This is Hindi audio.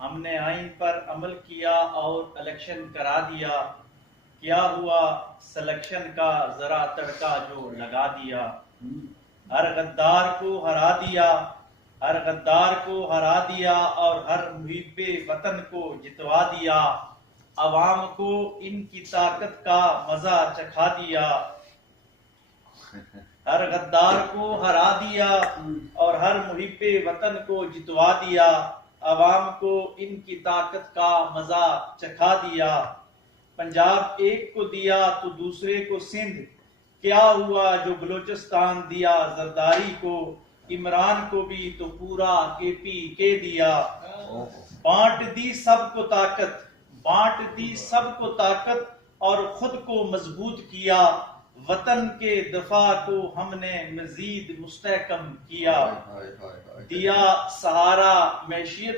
हमने आइन पर अमल किया और इलेक्शन करा दिया। क्या हुआ सिलेक्शन का जरा तड़का जो लगा दिया। हर गद्दार को हरा दिया, हर गद्दार को हरा दिया और हर मुहिब्बे वतन को जितवा दिया। अवाम को इनकी ताकत का मजा चखा दिया। हर गद्दार को हरा दिया और हर मुहिब्बे वतन को जितवा दिया। अवाम को इनकी ताकत का मजा चखा दिया। पंजाब एक को दिया तो दूसरे को सिंध। क्या हुआ जो बलोचिस्तान दिया जरदारी को। इमरान को भी तो पूरा केपी के दिया। बांट दी सबको ताकत, बांट दी सबको ताकत और खुद को मजबूत किया। वतन के दफा को हमने मजीद मुस्तहकम किया। दिया सहारा मैशियत